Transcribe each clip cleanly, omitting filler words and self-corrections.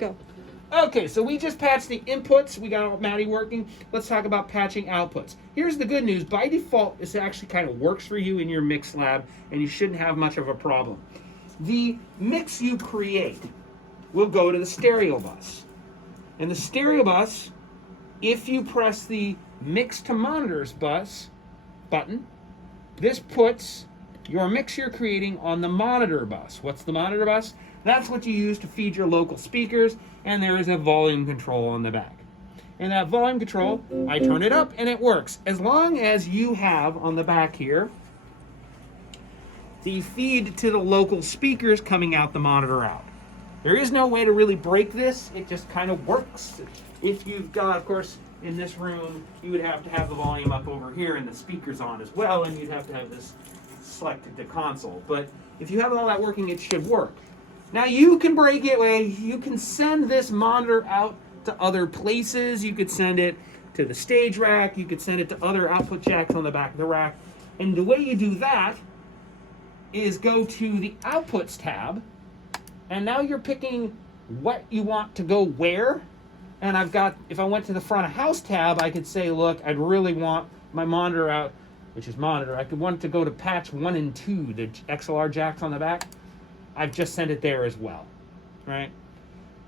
Go. Okay, so we just patched the inputs. We got Maddie working. Let's talk about patching outputs. Here's the good news. By default, this actually kind of works for you in your mix lab, and you shouldn't have much of a problem. The mix you create will go to the stereo bus. And the stereo bus, if you press the mix to monitors bus button, this puts your mix you're creating on the monitor bus. What's the monitor bus? That's what you use to feed your local speakers, and there is a volume control on the back. And that volume control, I turn it up and it works. As long as you have on the back here the feed to the local speakers coming out the monitor out. There is no way to really break this. It just kind of works. If you've got, of course, in this room, you would have to have the volume up over here and the speakers on as well, and you'd have to have this selected to console. But if you have all that working, it should work. Now you can break it away. You can send this monitor out to other places. You could send it to the stage rack. You could send it to other output jacks on the back of the rack. And the way you do that is go to the Outputs tab. And now you're picking what you want to go where. And I've got, if I went to the front of house tab, I could say, look, I'd really want my monitor out, which is monitor. I could want it to go to patch 1 and 2, the XLR jacks on the back. I've just sent it there as well, right?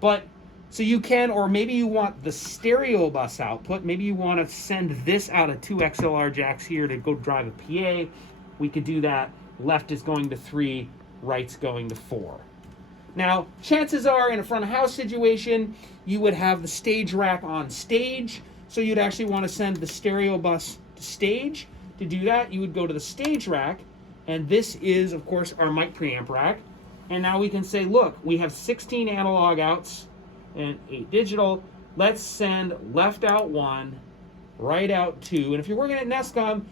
But, so you can, or maybe you want the stereo bus output. Maybe you want to send this out of 2 XLR jacks here to go drive a PA. We could do that. Left is going to 3, right's going to 4. Now, chances are in a front of house situation, you would have the stage rack on stage. So you'd actually want to send the stereo bus to stage. To do that, you would go to the stage rack. And this is, of course, our mic preamp rack. And now we can say, look, we have 16 analog outs and 8 digital. Let's send left out 1, right out 2. And if you're working at Nescom,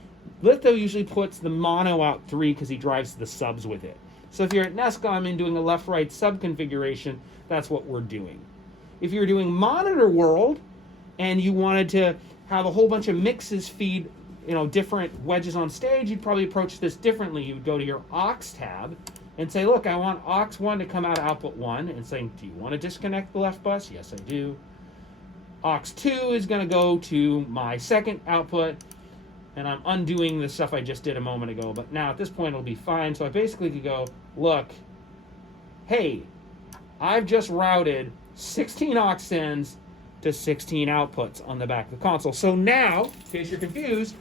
Litho usually puts the mono out 3 because he drives the subs with it. So if you're at Nescom and doing a left-right sub configuration, that's what we're doing. If you're doing monitor world and you wanted to have a whole bunch of mixes feed, different wedges on stage, you'd probably approach this differently. You would go to your aux tab and say, look, I want aux 1 to come out of output 1, and saying, do you want to disconnect the left bus? Yes, I do. Aux 2 is going to go to my second output, and I'm undoing the stuff I just did a moment ago, but now at this point it'll be fine. So I basically could go, look, hey, I've just routed 16 aux ins to 16 outputs on the back of the console. So now, in case you're confused,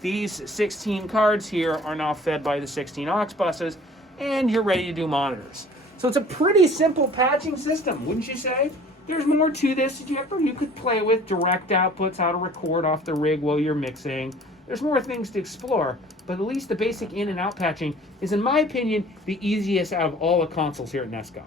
these 16 cards here are now fed by the 16 aux buses, and you're ready to do monitors. So it's a pretty simple patching system, wouldn't you say? There's more to this that you could play with, direct outputs, how to record off the rig while you're mixing. There's more things to explore, but at least the basic in and out patching is, in my opinion, the easiest out of all the consoles here at Nescom.